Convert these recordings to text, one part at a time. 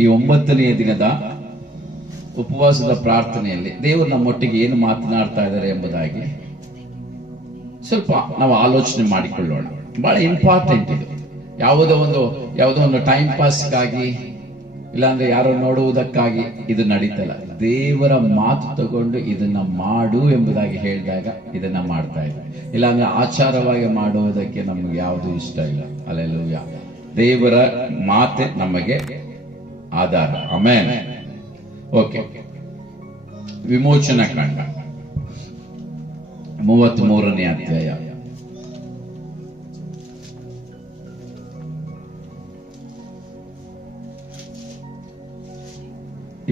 ಈ 9ನೇ ದಿನದ ಉಪವಾಸದ ಪ್ರಾರ್ಥನೆಯಲ್ಲಿ ದೇವರು ನಮ್ಮೊಟ್ಟಿಗೆ ಏನು ಮಾತನಾಡ್ತಾ ಇದ್ದಾರೆ ಎಂಬುದಾಗಿ ಸ್ವಲ್ಪ ನಾವು ಆಲೋಚನೆ ಮಾಡಿಕೊಳ್ಳೋಣ. ಬಹಳ ಇಂಪಾರ್ಟೆಂಟ್ ಇದು. ಯಾವುದೋ ಒಂದು ಟೈಮ್ ಪಾಸ್ಗಾಗಿ, ಇಲ್ಲಾಂದ್ರೆ ಯಾರೋ ನೋಡುವುದಕ್ಕಾಗಿ ಇದು ನಡೀತಲ್ಲ. ದೇವರ ಮಾತು ತಗೊಂಡು ಇದನ್ನ ಮಾಡು ಎಂಬುದಾಗಿ ಹೇಳಿದಾಗ ಇದನ್ನ ಮಾಡ್ತಾ ಇದ್ದಾರೆ. ಇಲ್ಲಾಂದ್ರೆ ಆಚಾರವಾಗಿ ಮಾಡುವುದಕ್ಕೆ ನಮ್ಗೆ ಯಾವುದು ಇಷ್ಟ ಇಲ್ಲ. ಹಲ್ಲೆಲೂಯಾ. ದೇವರ ಮಾತೆ ನಮಗೆ ಆಧಾರ. ಆಮೆನ್. ಓಕೆ, ವಿಮೋಚನಾ ಕಾಂಡ 33ನೇ ಅಧ್ಯಾಯ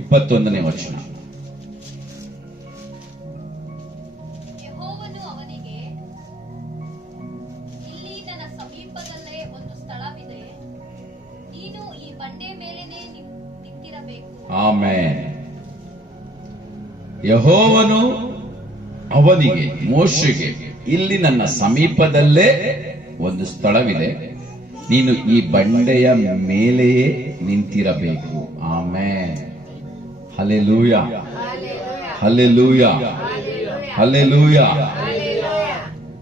21ನೇ ವಚನ. ಯೆಹೋವನು ಅವನಿಗೆ, ಇಲ್ಲಿ ನನ್ನ ಸಮೀಪದಲ್ಲೇ ಒಂದು ಸ್ಥಳವಿದೆ, ನೀನು ಈ ಬಂಡೆ ಮೇಲೆನೇ ನಿಂತಿರಬೇಕು. ಆಮೆನ್. ಯೆಹೋವನು ಅವನಿಗೆ, ಮೋಶೆಗೆ, ಇಲ್ಲಿ ನನ್ನ ಸಮೀಪದಲ್ಲೇ ಒಂದು ಸ್ಥಳವಿದೆ, ನೀನು ಈ ಬಂಡೆಯ ಮೇಲೆಯೇ ನಿಂತಿರಬೇಕು. ಆಮೆನ್. Hallelujah, hallelujah, hallelujah.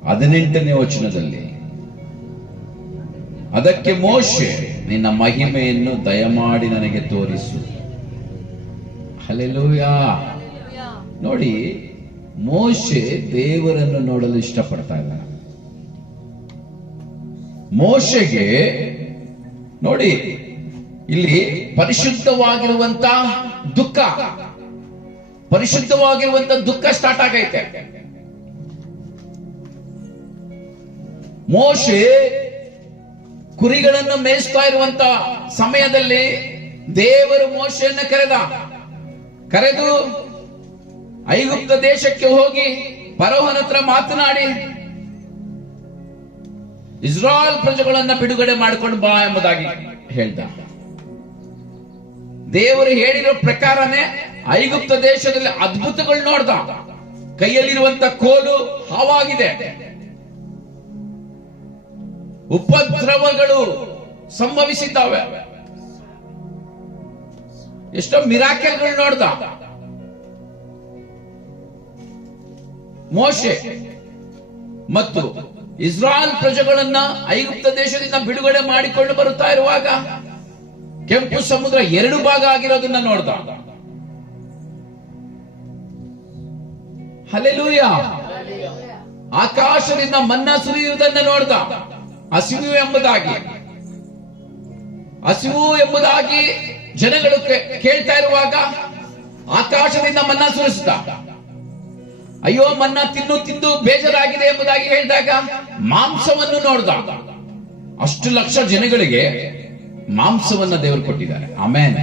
18ನೇ ವಚನದಲ್ಲಿ, ಅದಕ್ಕೆ ಮೋಶೆ, ನಿನ್ನ ಮಹಿಮೆಯನ್ನು ದಯಮಾಡಿ ನನಗೆ ತೋರಿಸು. ಹಲ್ಲೆಲೂಯಾ. ನೋಡಿ, ಮೋಶೆ ದೇವರನ್ನು ನೋಡಲು ಇಷ್ಟಪಡ್ತಾ ಇದ್ದಾನೆ. ಮೋಶೆಗೆ ನೋಡಿ, ಇಲ್ಲಿ ಪರಿಶುದ್ಧವಾಗಿರುವಂತ ದುಃಖ ಸ್ಟಾರ್ಟ್ ಆಗೈತೆ. ಮೋಶೆ ಕುರಿಗಳನ್ನು ಮೇಯಿಸ್ತಾ ಇರುವಂತ ಸಮಯದಲ್ಲಿ ದೇವರು ಮೋಶೆಯನ್ನು ಕರೆದು ಐಗುಪ್ತ ದೇಶಕ್ಕೆ ಹೋಗಿ ಫರೋಹನ ಹತ್ರ ಮಾತನಾಡಿ ಇಸ್ರಾಯೇಲ್ ಪ್ರಜೆಗಳನ್ನ ಬಿಡುಗಡೆ ಮಾಡಿಕೊಂಡು ಬಾ ಎಂಬುದಾಗಿ ಹೇಳ್ದ. ದೇವರು ಹೇಳಿರೋ ಪ್ರಕಾರನೇ ಐಗುಪ್ತ ದೇಶದಲ್ಲಿ ಅದ್ಭುತಗಳು ನೋಡ್ದ. ಕೈಯಲ್ಲಿರುವಂತ ಕೋಲು ಹಾವಾಗಿದೆ, ಉಪದ್ರವಗಳು ಸಂಭವಿಸಿದ್ದಾವೆ, ಎಷ್ಟೋ ಮಿರಾಕಲ್ಗಳು ನೋಡ್ದ. ಮೋಶೆ ಮತ್ತು ಇಸ್ರಾಯೇಲ್ ಪ್ರಜೆಗಳನ್ನ ಐಗುಪ್ತ ದೇಶದಿಂದ ಬಿಡುಗಡೆ ಮಾಡಿಕೊಂಡು ಬರುತ್ತಾ ಇರುವಾಗ ಕೆಂಪು ಸಮುದ್ರ 2 ಭಾಗ ಆಗಿರೋದನ್ನ ನೋಡ್ದ. ಹಲ್ಲೆಲೂಯಾ. ಆಕಾಶದಿಂದ ಮನ್ನಾ ಸುರಿಯುವುದನ್ನು ನೋಡ್ದ. ಹಸಿವು ಎಂಬುದಾಗಿ ಜನಗಳು ಕೇಳ್ತಾ ಇರುವಾಗ ಆಕಾಶದಿಂದ ಮನ್ನಾ ಸುರಿಸಿದ. ಅಯ್ಯೋ, ಮನ್ನಾ ತಿಂದು ಬೇಜಾರಾಗಿದೆ ಎಂಬುದಾಗಿ ಹೇಳಿದಾಗ ಮಾಂಸವನ್ನು ನೋಡ್ದ. ಅಷ್ಟು ಲಕ್ಷ ಜನಗಳಿಗೆ ಮಾಂಸವನ್ನ ದೇವರು ಕೊಟ್ಟಿದ್ದಾರೆ. ಆಮೆನ್.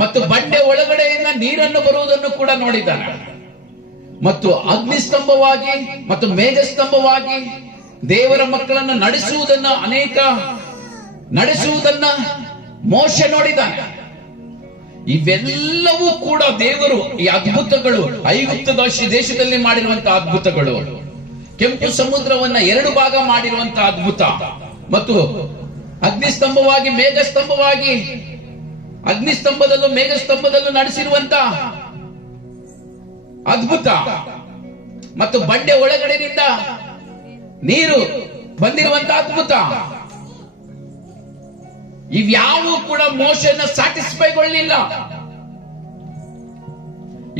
ಮತ್ತು ಬಂಡೆ ಒಳಗಡೆಯಿಂದ ನೀರನ್ನು ಬರುವುದನ್ನು ಕೂಡ ನೋಡಿದ್ದಾನೆ. ಮತ್ತು ಅಗ್ನಿಸ್ತಂಭವಾಗಿ ಮತ್ತು ಮೇಘಸ್ತಂಭವಾಗಿ ದೇವರ ಮಕ್ಕಳನ್ನು ನಡೆಸುವುದನ್ನ ಮೋಶೆ ನೋಡಿದ್ದಾನೆ. ಇವೆಲ್ಲವೂ ಕೂಡ ದೇವರು, ಈ ಅದ್ಭುತಗಳು, ಐಗುಪ್ತ ದೇಶದಲ್ಲಿ ಮಾಡಿರುವಂತಹ ಅದ್ಭುತಗಳು, ಕೆಂಪು ಸಮುದ್ರವನ್ನ 2 ಭಾಗ ಮಾಡಿರುವಂತಹ ಅದ್ಭುತ, ಮತ್ತು ಅಗ್ನಿಸ್ತಂಭವಾಗಿ ಅಗ್ನಿಸ್ತಂಭದಲ್ಲೂ ಮೇಘಸ್ತಂಭದಲ್ಲೂ ನಡೆಸಿರುವಂತ ಅದ್ಭುತ, ಮತ್ತು ಬಂಡೆ ಒಳಗಡೆಯಿಂದ ನೀರು ಬಂದಿರುವಂತ ಅದ್ಭುತ, ಇವ್ಯಾವು ಕೂಡ ಮೋಶೆನ ಸ್ಯಾಟಿಸ್ಫೈಗೊಳ್ಳಿಲ್ಲ.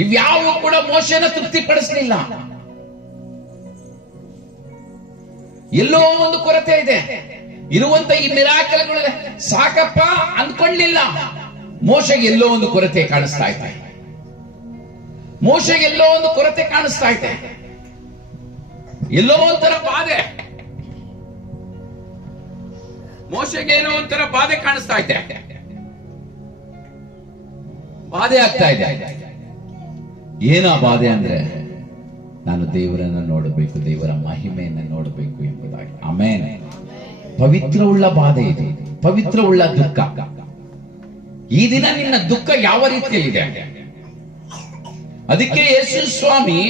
ಇವ್ಯಾವು ಕೂಡ ಮೋಶೆನ ತೃಪ್ತಿಪಡಿಸಲಿಲ್ಲ. ಎಲ್ಲೋ ಒಂದು ಕೊರತೆ ಇದೆ. ಇರುವಂತ ಈ ಮಿರಾಕಲ್ಗಳು ಸಾಕಪ್ಪ ಅಂದ್ಕೊಳ್ಳಿಲ್ಲ. ಮೋಶೆಗೆ ಎಲ್ಲೋ ಒಂದು ಕೊರತೆ ಕಾಣಿಸ್ತಾ ಇದೆ. ಎಲ್ಲೋ ಒಂಥರ ಬಾಧೆ. ಮೋಶೆಗೆ ಏನೋ ಒಂಥರ ಬಾಧೆ ಕಾಣಿಸ್ತಾ ಇದೆ. ಬಾಧೆ ಆಗ್ತಾ ಇದೆ. ಏನಾ ಬಾಧೆ ಅಂದ್ರೆ, ನಾನು ದೇವರನ್ನು ನೋಡಬೇಕು, ದೇವರ ಮಹಿಮೆಯನ್ನು ನೋಡಬೇಕು ಎಂಬುದಾಗಿ. ಆಮೆನ್. ಪವಿತ್ರವುಳ್ಳ ಬಾಧೆ ಇದೆ, ಪವಿತ್ರವುಳ್ಳ ದುಃಖ. ಈ ದಿನ ನಿನ್ನ ದುಃಖ ಯಾವ ರೀತಿಯಲ್ಲಿದೆ? ಅದಕ್ಕೆ ಯೇಸು ಸ್ವಾಮಿ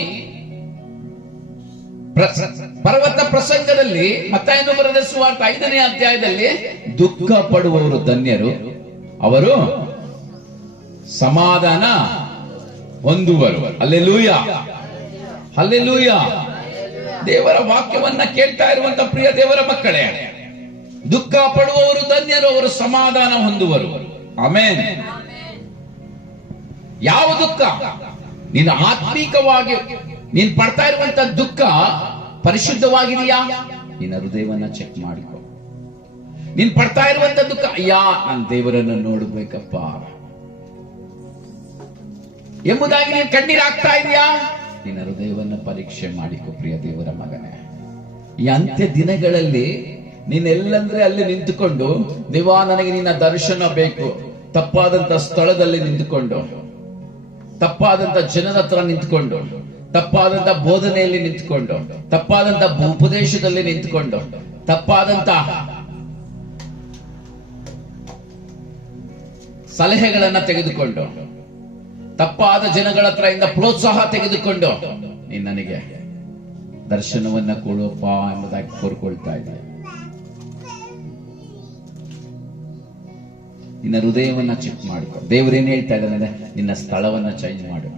ಪರ್ವತ ಪ್ರಸಂಗದಲ್ಲಿ, ಮತ್ತಾಯನು ಬರೆದ ಸುವಾರ್ತೆ 5ನೇ ಅಧ್ಯಾಯದಲ್ಲಿ ದುಃಖ ಪಡುವವರು ಧನ್ಯರು, ಅವರು ಸಮಾಧಾನ ಹೊಂದುವರು. Hallelujah, hallelujah. ದೇವರ ವಾಕ್ಯವನ್ನ ಕೇಳ್ತಾ ಇರುವಂತ ಪ್ರಿಯ ದೇವರ ಮಕ್ಕಳೇ, ದುಃಖ ಪಡುವವರು ಧನ್ಯರು, ಅವರು ಸಮಾಧಾನ ಹೊಂದುವರು. ಆಮೆನ್. ಯಾವ ದುಃಖ? ನೀನು ಆತ್ಮೀಕವಾಗಿ ನೀನ್ ಪಡ್ತಾ ಇರುವಂತ ದುಃಖ ಪರಿಶುದ್ಧವಾಗಿದೆಯಾ? ನಿನ್ನ ಹೃದಯವನ್ನ ಚೆಕ್ ಮಾಡಿಕೊ. ನೀನ್ ಪಡ್ತಾ ಇರುವಂತ ದುಃಖ, ನನ್ನ ದೇವರನ್ನು ನೋಡ್ಬೇಕಪ್ಪ ಎಂಬುದಾಗಿ ನೀನ್ ಕಣ್ಣೀರಾಗ್ತಾ ಇದೆಯಾ? ನಿನ್ನ ಹೃದಯವನ್ನ ಪರೀಕ್ಷೆ ಮಾಡಿಕೊ ಪ್ರಿಯ ದೇವರ ಮಗನೇ. ಈ ಅಂತ್ಯ ದಿನಗಳಲ್ಲಿ ನೀನೆಲ್ಲಂದ್ರೆ ಅಲ್ಲಿ ನಿಂತುಕೊಂಡು, ದೇವಾ ನನಗೆ ನಿನ್ನ ದರ್ಶನ ಬೇಕು, ತಪ್ಪಾದಂತ ಸ್ಥಳದಲ್ಲಿ ನಿಂತುಕೊಂಡು, ತಪ್ಪಾದಂತ ಜನರ ಹತ್ರ ನಿಂತುಕೊಂಡು, ತಪ್ಪಾದಂತ ಬೋಧನೆಯಲ್ಲಿ ನಿಂತುಕೊಂಡು, ತಪ್ಪಾದಂತ ಉಪದೇಶದಲ್ಲಿ ನಿಂತುಕೊಂಡು, ತಪ್ಪಾದಂತ ಸಲಹೆಗಳನ್ನ ತೆಗೆದುಕೊಂಡು, ತಪ್ಪಾದ ಜನಗಳ ಹತ್ರ ಇಂದ ಪ್ರೋತ್ಸಾಹ ತೆಗೆದುಕೊಂಡು, ನೀನ್ ನನಗೆ ದರ್ಶನವನ್ನ ಕೊಡುವಪ್ಪ ಎಂಬುದಾಗಿ ಕೋರ್ಕೊಳ್ತಾ ಇದ್ದೆ. ನಿನ್ನ ಹೃದಯವನ್ನ ಚೆಕ್ ಮಾಡಿಕೊ. ದೇವರೇನ್ ಹೇಳ್ತಾ ಇದ್ದಾನೆ? ನಿನ್ನ ಸ್ಥಳವನ್ನ ಚೇಂಜ್ ಮಾಡು,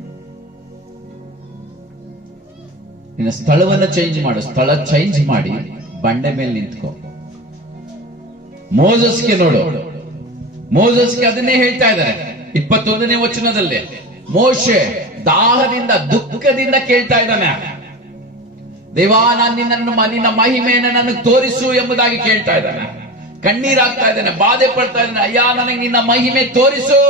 ನಿನ್ನ ಸ್ಥಳವನ್ನ ಚೇಂಜ್ ಮಾಡು. ಸ್ಥಳ ಚೇಂಜ್ ಮಾಡಿ ಬಂಡೆ ಮೇಲೆ ನಿಂತ್ಕೊ. ಮೋಸಸ್ಗೆ ನೋಡು, ಮೋಸಸ್ಗೆ ಅದನ್ನೇ ಹೇಳ್ತಾ ಇದ್ದಾರೆ 21ನೇ ವಚನದಲ್ಲಿ. ಮೋಶೆ ದಾಹದಿಂದ ದುಃಖದಿಂದ ಕೇಳ್ತಾ ಇದ್ದಾನೆ, ದೇವಾ ನಿನ್ನ ಮಹಿಮೆಯನ್ನು ನನಗೆ ತೋರಿಸು ಎಂಬುದಾಗಿ ಕೇಳ್ತಾ ಇದ್ದಾನೆ. ಕಣ್ಣೀರಾಗ್ತಾ ಇದ್ದಾನೆ, ಬಾಧೆ ಪಡ್ತಾ ಇದ್ದಾನೆ, ಅಯ್ಯ ನನಗೆ ನಿನ್ನ ಮಹಿಮೆ ತೋರಿಸು.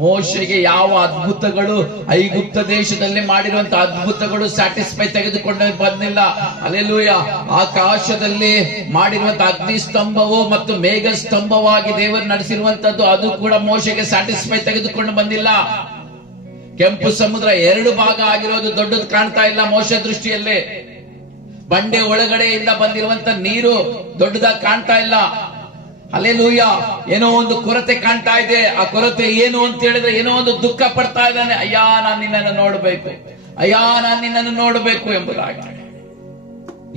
ಮೋಶೆಗೆ ಯಾವ ಅದ್ಭುತಗಳು, ಐಗುಪ್ತ ದೇಶದಲ್ಲಿ ಮಾಡಿರುವಂತ ಅದ್ಭುತಗಳು ಸ್ಯಾಟಿಸ್ಫೈ ತೆಗೆದುಕೊಂಡು ಬಂದಿಲ್ಲ. ಹಲ್ಲೆಲೂಯಾ. ಆಕಾಶದಲ್ಲಿ ಮಾಡಿರುವಂತ ಅಗ್ನಿ ಸ್ತಂಭವು ಮತ್ತು ಮೇಘ ಸ್ತಂಭವಾಗಿ ದೇವರು ನಡೆಸಿರುವಂತದ್ದು, ಅದು ಕೂಡ ಮೋಶೆಗೆ ಸ್ಯಾಟಿಸ್ಫೈ ತೆಗೆದುಕೊಂಡು ಬಂದಿಲ್ಲ. ಕೆಂಪು ಸಮುದ್ರ 2 ಭಾಗ ಆಗಿರೋದು ದೊಡ್ಡದು ಕಾಣ್ತಾ ಇಲ್ಲ ಮೋಶೆ ದೃಷ್ಟಿಯಲ್ಲಿ. ಬಂಡೆ ಒಳಗಡೆಯಿಂದ ಬಂದಿರುವಂತ ನೀರು ದೊಡ್ಡದಾಗಿ ಕಾಣ್ತಾ ಇಲ್ಲ. ಹಲ್ಲೆಲೂಯ. ಏನೋ ಒಂದು ಕೊರತೆ ಕಾಣ್ತಾ ಇದೆ. ಆ ಕೊರತೆ ಏನು ಅಂತ ಹೇಳಿದ್ರೆ ಏನೋ ಒಂದು ದುಃಖ ಪಡ್ತಾ ಇದ್ದಾನೆ. ಅಯ್ಯ ನಾನು ನಿನ್ನನ್ನು ನೋಡಬೇಕು, ಅಯ್ಯ ನಾನು ನಿನ್ನನ್ನು ನೋಡಬೇಕು ಎಂಬುದಾಗಿ.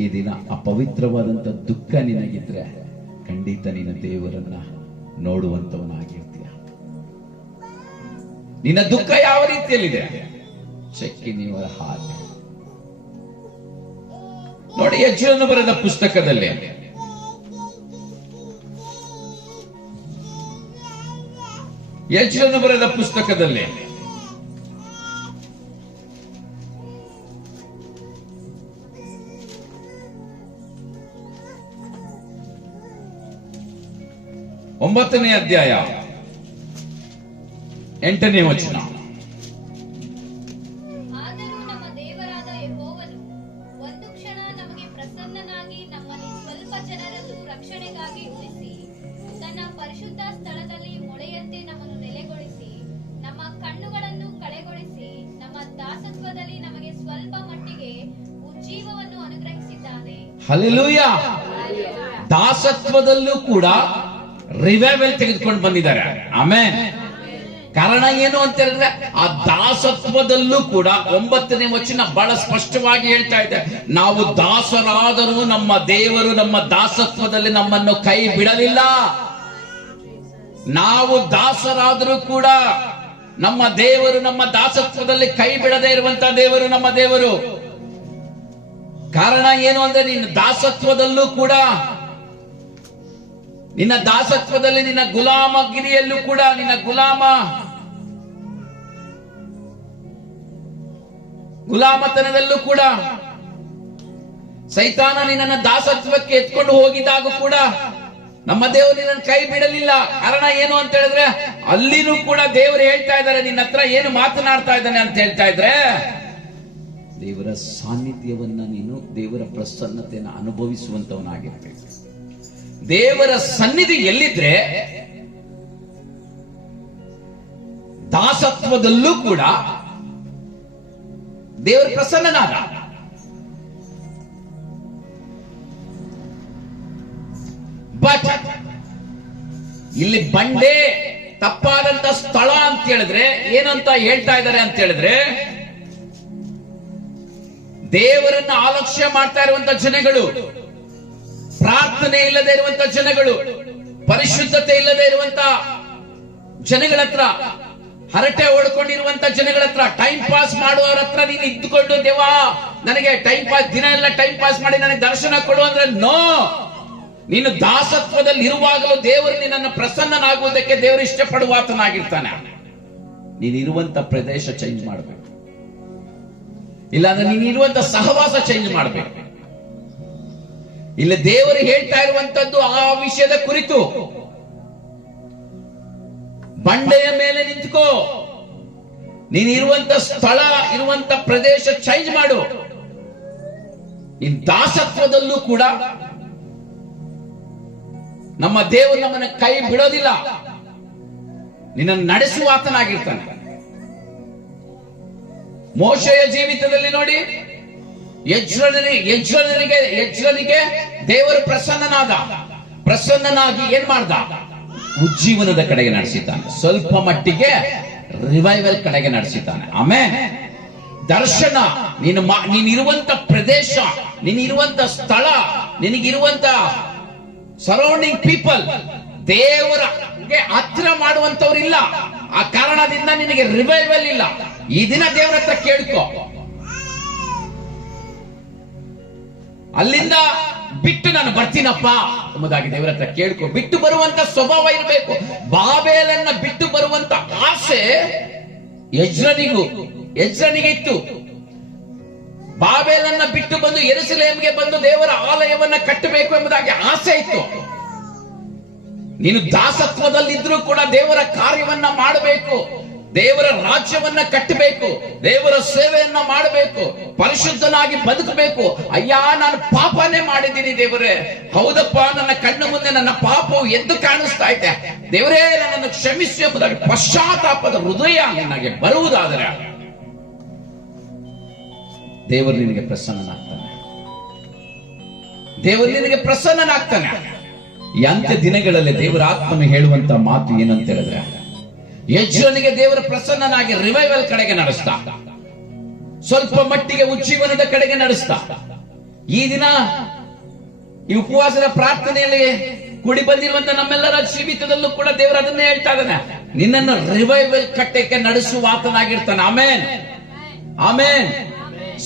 ಈ ದಿನ ಅಪವಿತ್ರವಾದಂತ ದುಃಖ ನಿನಗಿದ್ರೆ ಖಂಡಿತ ನಿನ್ನ ದೇವರನ್ನ ನೋಡುವಂತವನಾಗಿರ್ತೀಯ. ನಿನ್ನ ದುಃಖ ಯಾವ ರೀತಿಯಲ್ಲಿದೆ? Check in your heart. ನೋಡಿ, ಯಜ್ಞನು ಬರೆದ ಪುಸ್ತಕದಲ್ಲಿ ಯಜ್ಞನು ಬರೆದ ಪುಸ್ತಕದಲ್ಲಿ ಒಂಬತ್ತನೇ ಅಧ್ಯಾಯ 8ನೇ ವಚನ. ಆದರೂ ನಮ್ಮ ದೇವರಾದ ಯೆಹೋವನು ಒಂದು ಕ್ಷಣ ನಮಗೆ ಪ್ರಸನ್ನನಾಗಿ ನಮ್ಮಲ್ಲಿ ಸ್ವಲ್ಪ ಜನರನ್ನು ರಕ್ಷಣೆಗಾಗಿ ಉಳಿಸಿ ತನ್ನ ಪರಿಶುದ್ಧ ಸ್ಥಳದಲ್ಲಿ ಮೊಳೆಯಂತೆ ನಮ್ಮನ್ನು ನೆಲೆಗೊಳಿಸಿ ನಮ್ಮ ಕಣ್ಣುಗಳನ್ನು ಕಳೆಗೊಳಿಸಿ ನಮ್ಮ ದಾಸತ್ವದಲ್ಲಿ ನಮಗೆ ಸ್ವಲ್ಪ ಮಟ್ಟಿಗೆ ಉಜ್ಜೀವವನ್ನು ಅನುಗ್ರಹಿಸಿದ್ದಾನೆ. ಹಲ್ಲೆಲೂಯಾ. ದಾಸತ್ವದಲ್ಲೂ ಕೂಡ ರಿವೈವಲ್ ತೆಗೆದುಕೊಂಡು ಬಂದಿದ್ದಾರೆ. ಆಮೆನ್. ಕಾರಣ ಏನು ಅಂತ ಹೇಳಿದ್ರೆ, ಆ ದಾಸತ್ವದಲ್ಲೂ ಕೂಡ 9ನೇ ವಚನ ಬಹಳ ಸ್ಪಷ್ಟವಾಗಿ ಹೇಳ್ತಾ ಇದೆ, ನಾವು ದಾಸರಾದರೂ ನಮ್ಮ ದೇವರು ನಮ್ಮ ದಾಸತ್ವದಲ್ಲಿ ನಮ್ಮನ್ನು ಕೈ ಬಿಡಲಿಲ್ಲ. ನಾವು ದಾಸರಾದರೂ ಕೂಡ ನಮ್ಮ ದೇವರು ನಮ್ಮ ದಾಸತ್ವದಲ್ಲಿ ಕೈ ಬಿಡದೇ ಇರುವಂತಹ ದೇವರು ನಮ್ಮ ದೇವರು. ಕಾರಣ ಏನು ಅಂದ್ರೆ, ನಿನ್ನ ದಾಸತ್ವದಲ್ಲೂ ಕೂಡ, ನಿನ್ನ ದಾಸತ್ವದಲ್ಲಿ, ನಿನ್ನ ಗುಲಾಮಗಿರಿಯಲ್ಲೂ ಕೂಡ, ನಿನ್ನ ಗುಲಾಮತನದಲ್ಲೂ ಕೂಡ ಸೈತಾನ ನಿನ್ನ ದಾಸತ್ವಕ್ಕೆ ಎತ್ಕೊಂಡು ಹೋಗಿದಾಗ ಕೂಡ ನಮ್ಮ ದೇವರು ನಿನ್ನನ್ನು ಕೈ ಬಿಡಲಿಲ್ಲ. ಕಾರಣ ಏನು ಅಂತ ಹೇಳಿದ್ರೆ, ಅಲ್ಲಿನೂ ಕೂಡ ದೇವರು ಹೇಳ್ತಾ ಇದ್ದಾರೆ, ನಿನ್ನ ಹತ್ರ ಏನು ಮಾತನಾಡ್ತಾ ಇದ್ದಾನೆ ಅಂತ ಹೇಳ್ತಾ ಇದ್ರೆ, ದೇವರ ಸಾನ್ನಿಧ್ಯವನ್ನ ನೀನು, ದೇವರ ಪ್ರಸನ್ನತೆಯನ್ನು ಅನುಭವಿಸುವಂತವನಾಗಿರ್ಬೇಕು. ದೇವರ ಸನ್ನಿಧಿ ಎಲ್ಲಿದ್ರೆ ದಾಸತ್ವದಲ್ಲೂ ಕೂಡ ದೇವರ ಪ್ರಸನ್ನನಾದ. ಬಟ್ ಇಲ್ಲಿ ಬಂಡೆ ತಪ್ಪಾದಂತ ಸ್ಥಳ ಅಂತ ಹೇಳಿದ್ರೆ ಏನಂತ ಹೇಳ್ತಾ ಇದ್ದಾರೆ ಅಂತ ಹೇಳಿದ್ರೆ, ದೇವರನ್ನ ಆಲಕ್ಷ್ಯ ಮಾಡ್ತಾ ಇರುವಂತ ಜನಗಳು, ಪ್ರಾರ್ಥನೆ ಇಲ್ಲದೆ ಇರುವಂತ ಜನಗಳು, ಪರಿಶುದ್ಧತೆ ಇಲ್ಲದೆ ಇರುವಂತ ಜನಗಳ ಹತ್ರ, ಹರಟೆ ಹೊಡ್ಕೊಂಡಿರುವಂತ ಜನಗಳ ಹತ್ರ, ಟೈಮ್ ಪಾಸ್ ಮಾಡುವವರ ಹತ್ರ ನೀನು ಇದ್ದುಕೊಂಡು ದೇವಾ ನನಗೆ ಟೈಮ್ ಪಾಸ್, ದಿನ ಎಲ್ಲ ಟೈಮ್ ಪಾಸ್ ಮಾಡಿ ನನಗೆ ದರ್ಶನ ಕೊಡು ಅಂದ್ರೆ ನೋ. ನೀನು ದಾಸತ್ವದಲ್ಲಿ ಇರುವಾಗಲೂ ದೇವರು ನಿನ್ನನ್ನು ಪ್ರಸನ್ನನಾಗುವುದಕ್ಕೆ ದೇವರು ಇಷ್ಟಪಡುವಾತನಾಗಿರ್ತಾನೆ. ನೀನು ಇರುವಂತ ಪ್ರದೇಶ ಚೇಂಜ್ ಮಾಡಬೇಕು, ಇಲ್ಲಾಂದ್ರೆ ನೀನು ಇರುವಂತ ಸಹವಾಸ ಚೇಂಜ್ ಮಾಡಬೇಕು. ಇಲ್ಲ ದೇವರು ಹೇಳ್ತಾ ಇರುವಂತದ್ದು ಆ ವಿಷಯದ ಕುರಿತು. ಬಂಡೆಯ ಮೇಲೆ ನಿಂತ್ಕೋ, ನೀನು ಇರುವಂತ ಸ್ಥಳ, ಇರುವಂತ ಪ್ರದೇಶ ಚೇಂಜ್ ಮಾಡು. ಈ ದಾಸತ್ವದಲ್ಲೂ ಕೂಡ ನಮ್ಮ ದೇವರು ನಮ್ಮನ್ನ ಕೈ ಬಿಡೋದಿಲ್ಲ, ನಿನ್ನನ್ನು ನಡೆಸುವ ಆತನಾಗಿರ್ತಾನೆ. ಮೋಶೆಯ ಜೀವಿತದಲ್ಲಿ ನೋಡಿ, ಯಜ್ರನಿಗೆ ದೇವರು ಪ್ರಸನ್ನನಾಗಿ ಏನ್ ಮಾಡ್ದ? ಉಜ್ಜೀವನದ ಕಡೆಗೆ ನಡೆಸಿದ್ದಾನೆ. ಸ್ವಲ್ಪ ಮಟ್ಟಿಗೆ ರಿವೈವಲ್ ಕಡೆಗೆ ನಡೆಸಿದ್ದಾನೆ. ಆಮೇಲೆ ದರ್ಶನ, ನೀನಿರುವಂತ ಪ್ರದೇಶ, ನೀನಿರುವಂತ ಸ್ಥಳ, ನಿನಗಿರುವಂತ ಸರೌಂಡಿಂಗ್ ಪೀಪಲ್ ದೇವರಿಗೆ ಹತ್ರ ಮಾಡುವಂತವ್ರಿಲ್ಲ. ಆ ಕಾರಣದಿಂದ ನಿನಗೆ ರಿವೈವಲ್ ಇಲ್ಲ. ಈ ದಿನ ದೇವರ ಹತ್ರ ಕೇಳ್ಕೊ, ಅಲ್ಲಿಂದ ಬಿಟ್ಟು ನಾನು ಬರ್ತೀನಪ್ಪ ಎಂಬುದಾಗಿ ದೇವರ ಹತ್ರ ಕೇಳ್ಕೊ. ಬಿಟ್ಟು ಬರುವಂತ ಸ್ವಭಾವ ಇರಬೇಕು. ಬಾಬೇಲನ್ನ ಬಿಟ್ಟು ಬರುವಂತ ಆಸೆ ಯಜ್ರನಿಗೆ ಇತ್ತು. ಬಾಬೇಲನ್ನ ಬಿಟ್ಟು ಬಂದು ಯೆರೂಸಲೇಮಿಗೆ ಬಂದು ದೇವರ ಆಲಯವನ್ನ ಕಟ್ಟಬೇಕು ಎಂಬುದಾಗಿ ಆಸೆ ಇತ್ತು. ನೀನು ದಾಸತ್ವದಲ್ಲಿದ್ರೂ ಕೂಡ ದೇವರ ಕಾರ್ಯವನ್ನ ಮಾಡಬೇಕು, ದೇವರ ರಾಜ್ಯವನ್ನ ಕಟ್ಟಬೇಕು, ದೇವರ ಸೇವೆಯನ್ನ ಮಾಡಬೇಕು, ಪರಿಶುದ್ಧನಾಗಿ ಬದುಕಬೇಕು. ಅಯ್ಯ, ನಾನು ಪಾಪನೇ ಮಾಡಿದ್ದೀನಿ ದೇವರೇ, ಹೌದಪ್ಪ, ನನ್ನ ಕಣ್ಣು ಮುಂದೆ ನನ್ನ ಪಾಪವು ಎದ್ದು ಕಾಣಿಸ್ತಾ ಇದೆ, ದೇವರೇ ನನ್ನನ್ನು ಕ್ಷಮಿಸಿ ಎಂಬುದಾಗಿ ಪಶ್ಚಾತ್ತಾಪದ ಹೃದಯ ನಿನಗೆ ಬರುವುದಾದರೆ ದೇವರು ನಿನಗೆ ಪ್ರಸನ್ನನಾಗ್ತಾನೆ. ದೇವರು ನಿನಗೆ ಪ್ರಸನ್ನನಾಗ್ತಾನೆ. ಈ ಅಂತ್ಯ ದಿನಗಳಲ್ಲಿ ದೇವರ ಆತ್ಮನು ಹೇಳುವಂತ ಮಾತು ಏನಂತ ಹೇಳಿದ್ರೆ, ಯಜ್ರನಿಗೆ ದೇವರ ಪ್ರಸನ್ನನಾಗಿ ರಿವೈವಲ್ ಕಡೆಗೆ ನಡೆಸ್ತಾ, ಸ್ವಲ್ಪ ಮಟ್ಟಿಗೆ ಉಜ್ಜೀವನದ ಕಡೆಗೆ ನಡೆಸ್ತಾ. ಈ ದಿನ ಈ ಉಪವಾಸದ ಪ್ರಾರ್ಥನೆಯಲ್ಲಿ ಕೂಡಿ ಬಂದಿರುವಂತ ನಮ್ಮೆಲ್ಲರ ಜೀವಿತದಲ್ಲೂ ಕೂಡ ದೇವರು ಅದನ್ನೇ ಹೇಳ್ತಾ ಇದ್ದಾನೆ, ನಿನ್ನನ್ನು ರಿವೈವಲ್ ಕಟ್ಟಕ್ಕೆ ನಡೆಸುವ ಆತನಾಗಿರ್ತಾನೆ. ಆಮೇನ್, ಆಮೇನ್.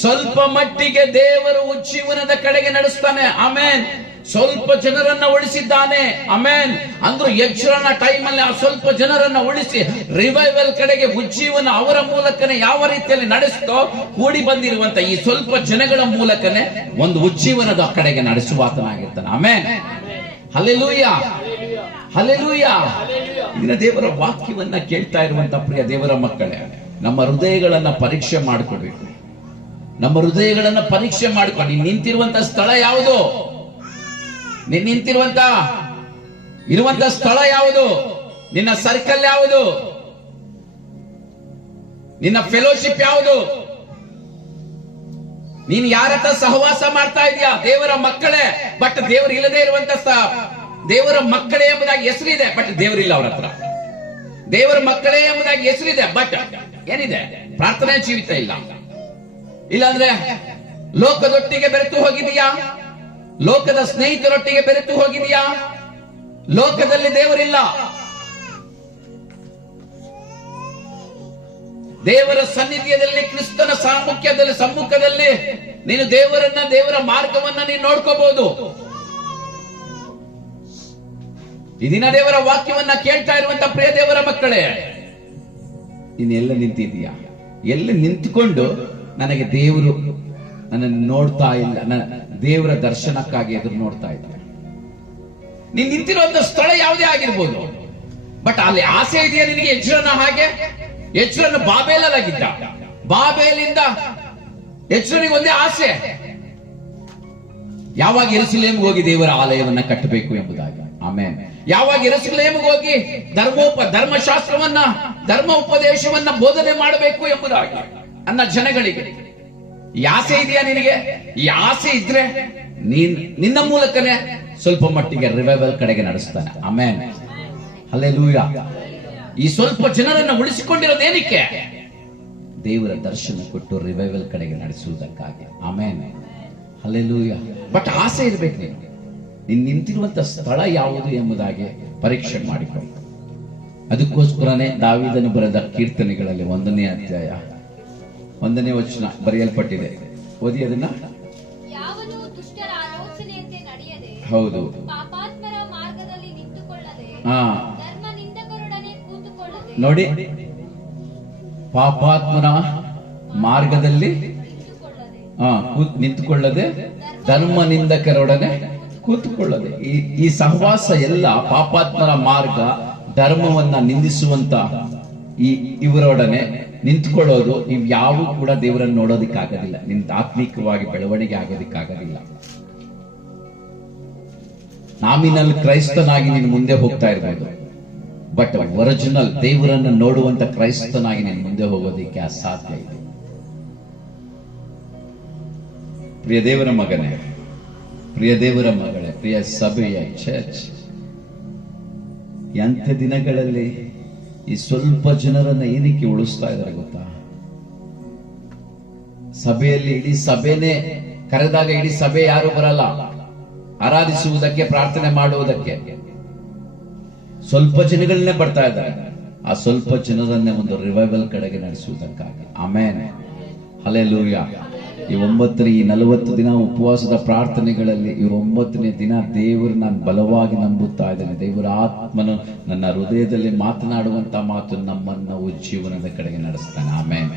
ಸ್ವಲ್ಪ ಮಟ್ಟಿಗೆ ದೇವರು ಉಜ್ಜೀವನದ ಕಡೆಗೆ ನಡೆಸ್ತಾನೆ. ಆಮೇನ್. ಸ್ವಲ್ಪ ಜನರನ್ನ ಉಳಿಸಿದ್ದಾನೆ. ಆಮೇನ್. ಅಂದ್ರು ಯಜ್ರನ ಟೈಮ್ ಅಲ್ಲಿ ಆ ಸ್ವಲ್ಪ ಜನರನ್ನ ಉಳಿಸಿ ರಿವೈವಲ್ ಕಡೆಗೆ ಉಜ್ಜೀವನ ಅವರ ಮೂಲಕನೇ ಯಾವ ರೀತಿಯಲ್ಲಿ ನಡೆಸ್ತೋ, ಕೂಡಿ ಬಂದಿರುವಂತ ಈ ಸ್ವಲ್ಪ ಜನಗಳ ಮೂಲಕನೇ ಒಂದು ಉಜ್ಜೀವನದ ಕಡೆಗೆ ನಡೆಸುವಾತನಾಗಿರ್ತಾನೆ. ಆಮೇನ್. Hallelujah, hallelujah. ಇದನ್ನ ದೇವರ ವಾಕ್ಯವನ್ನ ಕೇಳ್ತಾ ಇರುವಂತ ಪ್ರಿಯ ದೇವರ ಮಕ್ಕಳೇ, ನಮ್ಮ ಹೃದಯಗಳನ್ನ ಪರೀಕ್ಷೆ ಮಾಡಿಕೊಡ್ಬೇಕು. ನಮ್ಮ ಹೃದಯಗಳನ್ನ ಪರೀಕ್ಷೆ ಮಾಡಿಕೊಂಡು, ನೀನ್ ನಿಂತಿರುವಂತ ಸ್ಥಳ ಯಾವುದು? ನೀನ್ ಇರುವಂತ ಸ್ಥಳ ಯಾವುದು? ನಿನ್ನ ಸರ್ಕಲ್ ಯಾವುದು? ನಿನ್ನ ಫೆಲೋಶಿಪ್ ಯಾವುದು? ನೀನು ಯಾರ ಹತ್ರ ಸಹವಾಸ ಮಾಡ್ತಾ ಇದೀಯಾ? ದೇವರ ಮಕ್ಕಳೇ, ಬಟ್ ದೇವರು ಇಲ್ಲದೆ ಇರುವಂತ ದೇವರ ಮಕ್ಕಳೇ ಎಂಬುದಾಗಿ ಹೆಸರಿದೆ, ಬಟ್ ದೇವರಿಲ್ಲ ಅವರ ಹತ್ರ. ದೇವರ ಮಕ್ಕಳೇ ಎಂಬುದಾಗಿ ಹೆಸರಿದೆ, ಬಟ್ ಏನಿದೆ? ಪ್ರಾರ್ಥನೆ ಜೀವಿತ ಇಲ್ಲ. ಇಲ್ಲಾಂದ್ರೆ ಲೋಕದೊಟ್ಟಿಗೆ ಬೆರೆತು ಹೋಗಿದೀಯಾ? ಲೋಕದ ಸ್ನೇಹಿತರೊಟ್ಟಿಗೆ ಬೆರೆತು ಹೋಗಿದೆಯಾ? ಲೋಕದಲ್ಲಿ ದೇವರಿಲ್ಲ. ದೇವರ ಸನ್ನಿಧಿಯಲ್ಲಿ, ಕ್ರಿಸ್ತನ ಸಮ್ಮುಖದಲ್ಲಿ ನೀನು ದೇವರ ಮಾರ್ಗವನ್ನ ನೀನು ನೋಡ್ಕೋಬಹುದು. ಈ ದಿನ ದೇವರ ವಾಕ್ಯವನ್ನ ಕೇಳ್ತಾ ಇರುವಂತ ಪ್ರಿಯ ದೇವರ ಮಕ್ಕಳೇ, ನೀನು ಎಲ್ಲ ನಿಂತಿದೀಯಾ? ಎಲ್ಲ ನಿಂತುಕೊಂಡು ನನಗೆ ದೇವರು ನನ್ನನ್ನು ನೋಡ್ತಾ ಇಲ್ಲ, ದೇವರ ದರ್ಶನಕ್ಕಾಗಿ ಎದುರು ನೋಡ್ತಾ ಇದ್ದಾರೆ. ನೀನ್ ನಿಂತಿರುವಂತ ಸ್ಥಳ ಯಾವುದೇ ಆಗಿರ್ಬೋದು, ಬಟ್ ಅಲ್ಲಿ ಆಸೆ ಇದೆಯಾ ನಿನಗೆ? ಯಜ್ರನ ಹಾಗೆ, ಯಜ್ರನ ಬಾಬೇಲಲ್ಲಾಗಿದ್ದ. ಬಾಬೇಲಿಂದ ಯಜ್ರನಿಗೆ ಒಂದೇ ಆಸೆ, ಯಾವಾಗ ಯೆರೂಸಲೇಮಿಗೆ ಹೋಗಿ ದೇವರ ಆಲಯವನ್ನ ಕಟ್ಟಬೇಕು ಎಂಬುದಾಗಿ. ಆಮೇಲೆ ಯಾವಾಗ ಯೆರೂಸಲೇಮಿಗೆ ಹೋಗಿ ಧರ್ಮಶಾಸ್ತ್ರವನ್ನ, ಧರ್ಮ ಉಪದೇಶವನ್ನ ಬೋಧನೆ ಮಾಡಬೇಕು ಎಂಬುದಾಗಿ ಅನ್ನ ಜನಗಳಿಗೆ. ಈ ಆಸೆ ಇದೆಯಾ ನಿನಗೆ? ಈ ಆಸೆ ಇದ್ರೆ ನಿನ್ನ ಮೂಲಕನೇ ಸ್ವಲ್ಪ ಮಟ್ಟಿಗೆ ರಿವೈವಲ್ ಕಡೆಗೆ ನಡೆಸ್ತಾನೆ. ಆಮೇನ್, ಹಲ್ಲೆಲೂಯಾ. ಈ ಸ್ವಲ್ಪ ಜನರನ್ನ ಉಳಿಸಿಕೊಂಡಿರೋದೇನಕ್ಕೆ? ದೇವರ ದರ್ಶನ ಕೊಟ್ಟು ರಿವೈವಲ್ ಕಡೆಗೆ ನಡೆಸುವುದಕ್ಕಾಗಿ. ಆಮೇನ್, ಹಲ್ಲೆಲೂಯಾ. ಬಟ್ ಆಸೆ ಇರ್ಬೇಕು. ನೀನು ನಿಂತಿರುವಂತ ಸ್ಥಳ ಯಾವುದು ಎಂಬುದಾಗಿ ಪರೀಕ್ಷೆ ಮಾಡಿಕೊಂಡು. ಅದಕ್ಕೋಸ್ಕರನೇ ದಾವೀದನು ಬರೆದ ಕೀರ್ತನೆಗಳಲ್ಲಿ 1ನೇ ಅಧ್ಯಾಯ 1ನೇ ವಚನ ಬರೆಯಲ್ಪಟ್ಟಿದೆ. ಓದಿ ಅದನ್ನ. ಯಾವನು ದುಷ್ಟರ ಆಲೋಚನೆಯಂತೆ ನಡೆಯದೆ, ಹೌದು, ಪಾಪಾತ್ಮರ ಮಾರ್ಗದಲ್ಲಿ ನಿಂತುಕೊಳ್ಳದೆ, ಹಾ ಧರ್ಮ ನಿಂದಕರೊಡನೆ ಕೂತುಕೊಳ್ಳದೆ, ನೋಡಿ, ಪಾಪಾತ್ಮನ ಮಾರ್ಗದಲ್ಲಿ ನಿಂತುಕೊಳ್ಳದೆ, ಧರ್ಮ ನಿಂದಕರೊಡನೆ ಕೂತುಕೊಳ್ಳದೆ. ಈ ಸಹವಾಸ ಎಲ್ಲ ಪಾಪಾತ್ಮರ ಮಾರ್ಗ, ಧರ್ಮವನ್ನ ನಿಂದಿಸುವಂತ ಇವರೊಡನೆ ನಿಂತ್ಕೊಳ್ಳೋದು. ನೀವು ಯಾವ ಕೂಡ ದೇವರನ್ನು ನೋಡೋದಿಕ್ಕಾಗೋದಿಲ್ಲ, ನಿಂತ ಆತ್ಮಿಕವಾಗಿ ಬೆಳವಣಿಗೆ ಆಗೋದಿಕ್ಕಾಗೋದಿಲ್ಲ. ನಾಮಿನಲ್ ಕ್ರೈಸ್ತನಾಗಿ ನೀನು ಮುಂದೆ ಹೋಗ್ತಾ ಇರ್ಬೋದು, ಬಟ್ ಒರಿಜಿನಲ್ ದೇವರನ್ನು ನೋಡುವಂತ ಕ್ರೈಸ್ತನಾಗಿ ನೀನು ಮುಂದೆ ಹೋಗೋದಿಕ್ಕೆ ಅಸಾಧ್ಯ ಇದೆ. ಪ್ರಿಯ ದೇವರ ಮಗನೇ, ಪ್ರಿಯ ದೇವರ ಮಗಳೇ, ಪ್ರಿಯ ಸಭೆಯ ಚರ್ಚ್, ಎಂಥ ದಿನಗಳಲ್ಲಿ ಈ ಸ್ವಲ್ಪ ಜನರನ್ನ ಏನಕ್ಕೆ ಉಳಿಸ್ತಾ ಇದ್ದಾರೆ ಗೊತ್ತಾ? ಸಭೆಯಲ್ಲಿ ಇಡೀ ಸಭೆನೇ ಕರೆದಾಗ ಇಡೀ ಸಭೆ ಯಾರು ಬರಲ್ಲ ಆರಾಧಿಸುವುದಕ್ಕೆ, ಪ್ರಾರ್ಥನೆ ಮಾಡುವುದಕ್ಕೆ. ಸ್ವಲ್ಪ ಜನಗಳನ್ನೇ ಬರ್ತಾ ಇದ್ದಾರೆ. ಆ ಸ್ವಲ್ಪ ಜನರನ್ನೇ ಒಂದು ರಿವೈವಲ್ ಕಡೆಗೆ ನಡೆಸುವುದಕ್ಕಾಗಿ. ಆಮೇನ್, ಹಲ್ಲೆಲೂಯಾ. ಈ 40 ದಿನ ಉಪವಾಸದ ಪ್ರಾರ್ಥನೆಗಳಲ್ಲಿ ಈ 9ನೇ ದಿನ ದೇವರು ನಾನು ಬಲವಾಗಿ ನಂಬುತ್ತಾ ಇದ್ದೇನೆ, ದೇವರ ಆತ್ಮನು ನನ್ನ ಹೃದಯದಲ್ಲಿ ಮಾತನಾಡುವಂತ ಮಾತು ನಮ್ಮನ್ನ ಉಜ್ಜೀವನದ ಕಡೆಗೆ ನಡೆಸ್ತಾನೆ. ಆಮೇನ್.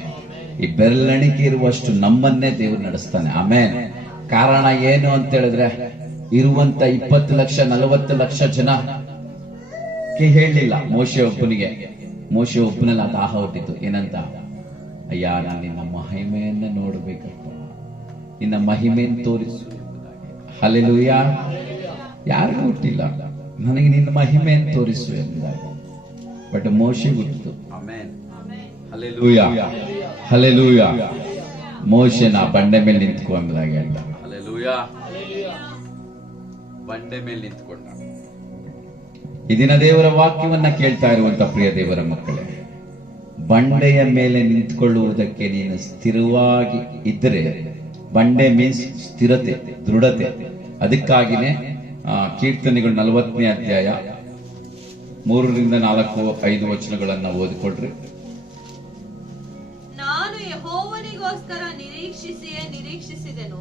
ಈ ಬೆರಳೆಣಿಕೆ ಇರುವಷ್ಟು ನಮ್ಮನ್ನೇ ದೇವರು ನಡೆಸ್ತಾನೆ. ಆಮೇನ್. ಕಾರಣ ಏನು ಅಂತ ಹೇಳಿದ್ರೆ, ಇರುವಂತ 20 ಲಕ್ಷ 40 ಲಕ್ಷ ಜನ ಹೇಳಲಿಲ್ಲ ಮೋಶೆ ಒಬ್ಬನಲ್ಲಿ ಆ ದಾಹ ಹುಟ್ಟಿತು. ಏನಂತ? ಅಯ್ಯ, ನಾನು ನಿನ್ನ ಮಹಿಮೆಯನ್ನ ನೋಡ್ಬೇಕಪ್ಪ, ನಿನ್ನ ಮಹಿಮೆಯನ್ನು ತೋರಿಸು. ಹಲ್ಲೆಲೂಯಾ. ಯಾರಿಗೂ ಹುಟ್ಟಿಲ್ಲ, ನನಗೆ ನಿನ್ನ ಮಹಿಮೆಯನ್ನು ತೋರಿಸು ಎಂಬುದಾಗಿ. ಬಟ್ ಮೋಶೆ ಹುಟ್ಟಿತು. Amen, hallelujah, hallelujah. ಮೋಶೆನ ಬಂಡೆ ಮೇಲೆ ನಿಂತ್ಕೊ ಎಂಬುದಾಗಿ ಹೇಳ್ದ. ಹಲ್ಲೆಲೂಯಾ. ಬಂಡೆ ಮೇಲೆ ನಿಂತ್ಕೊಂಡ. ಈ ದಿನ ದೇವರ ವಾಕ್ಯವನ್ನ ಕೇಳ್ತಾ ಇರುವಂತ ಪ್ರಿಯ ದೇವರ ಮಕ್ಕಳೇ, ಬಂಡೆಯ ಮೇಲೆ ನಿಂತ್ಕೊಳ್ಳುವುದಕ್ಕೆ ನೀನು ಸ್ಥಿರವಾಗಿ ಇದ್ದರೆ, ಬಂಡೆ ಮೀನ್ಸ್ ಸ್ಥಿರತೆ, ದೃಢತೆ. ಅದಕ್ಕಾಗಿನೇ ಕೀರ್ತನೆಗಳು 40ನೇ ಅಧ್ಯಾಯ 3-4-5 ವಚನಗಳನ್ನ ಓದಿಕೊಡ್ರಿ. ನಾನು ಯೆಹೋವನಿಗೋಸ್ಕರ ನಿರೀಕ್ಷಿಸಿದೆನು,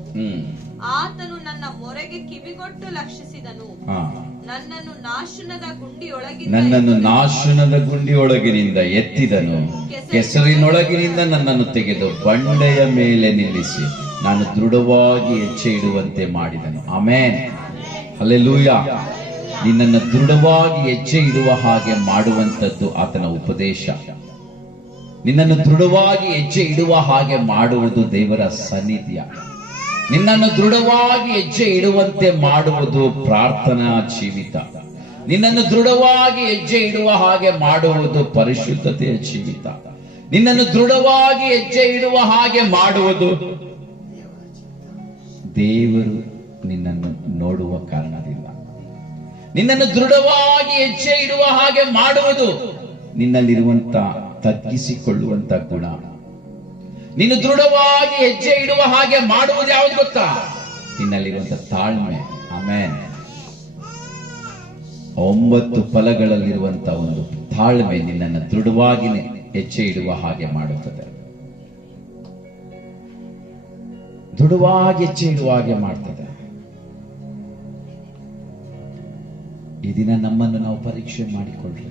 ಆತನು ನನ್ನ ಮೊರೆಗೆ ಕಿವಿಗೊಟ್ಟು ಲಕ್ಷಿಸಿದನು. ನನ್ನನ್ನು ನಾಶನದ ಗುಂಡಿಯೊಳಗಿನಿಂದ ಎತ್ತಿದನು, ಕೆಸರಿನೊಳಗಿನಿಂದ ನನ್ನನ್ನು ತೆಗೆದು ಬಂಡೆಯ ಮೇಲೆ ನಿಲ್ಲಿಸಿ ನಾನು ದೃಢವಾಗಿ ಹೆಜ್ಜೆ ಇಡುವಂತೆ ಮಾಡಿದನು. Amen, hallelujah. ನಿನ್ನನ್ನು ದೃಢವಾಗಿ ಹೆಜ್ಜೆ ಇಡುವ ಹಾಗೆ ಮಾಡುವಂತದ್ದು ಆತನ ಉಪದೇಶ. ನಿನ್ನನ್ನು ದೃಢವಾಗಿ ಹೆಜ್ಜೆ ಇಡುವ ಹಾಗೆ ಮಾಡುವುದು ದೇವರ ಸನ್ನಿಧಿಯ. ನಿನ್ನನ್ನು ದೃಢವಾಗಿ ಹೆಜ್ಜೆ ಇಡುವಂತೆ ಮಾಡುವುದು ಪ್ರಾರ್ಥನಾ ಜೀವಿತ. ನಿನ್ನನ್ನು ದೃಢವಾಗಿ ಹೆಜ್ಜೆ ಇಡುವ ಹಾಗೆ ಮಾಡುವುದು ಪರಿಶುದ್ಧತೆಯ ಜೀವಿತ. ನಿನ್ನನ್ನು ದೃಢವಾಗಿ ಹೆಜ್ಜೆ ಇಡುವ ಹಾಗೆ ಮಾಡುವುದು ದೇವರು ನಿನ್ನನ್ನು ನೋಡುವ ಕಾರಣದಿಂದ. ನಿನ್ನನ್ನು ದೃಢವಾಗಿ ಹೆಜ್ಜೆ ಇಡುವ ಹಾಗೆ ಮಾಡುವುದು ನಿನ್ನಲ್ಲಿರುವಂತ ತಗ್ಗಿಸಿಕೊಳ್ಳುವಂತ ಗುಣ. ನೀನು ದೃಢವಾಗಿ ಹೆಜ್ಜೆ ಇಡುವ ಹಾಗೆ ಮಾಡುವುದು ಯಾವುದು ಗೊತ್ತಾ? ನಿನ್ನಲ್ಲಿರುವಂತ ತಾಳ್ಮೆ. ಆಮೇನ್. 9 ಫಲಗಳಲ್ಲಿರುವಂತ ಒಂದು ತಾಳ್ಮೆ ನಿನ್ನನ್ನು ದೃಢವಾಗಿ ಹೆಜ್ಜೆ ಇಡುವ ಹಾಗೆ ಮಾಡುತ್ತದೆ. ದೃಢವಾಗಿ ಹೆಜ್ಜೆ ಇಡುವ ಹಾಗೆ ಮಾಡ್ತದೆ. ಈ ದಿನ ನಮ್ಮನ್ನು ನಾವು ಪರೀಕ್ಷೆ ಮಾಡಿಕೊಳ್ಳ್ರಿ.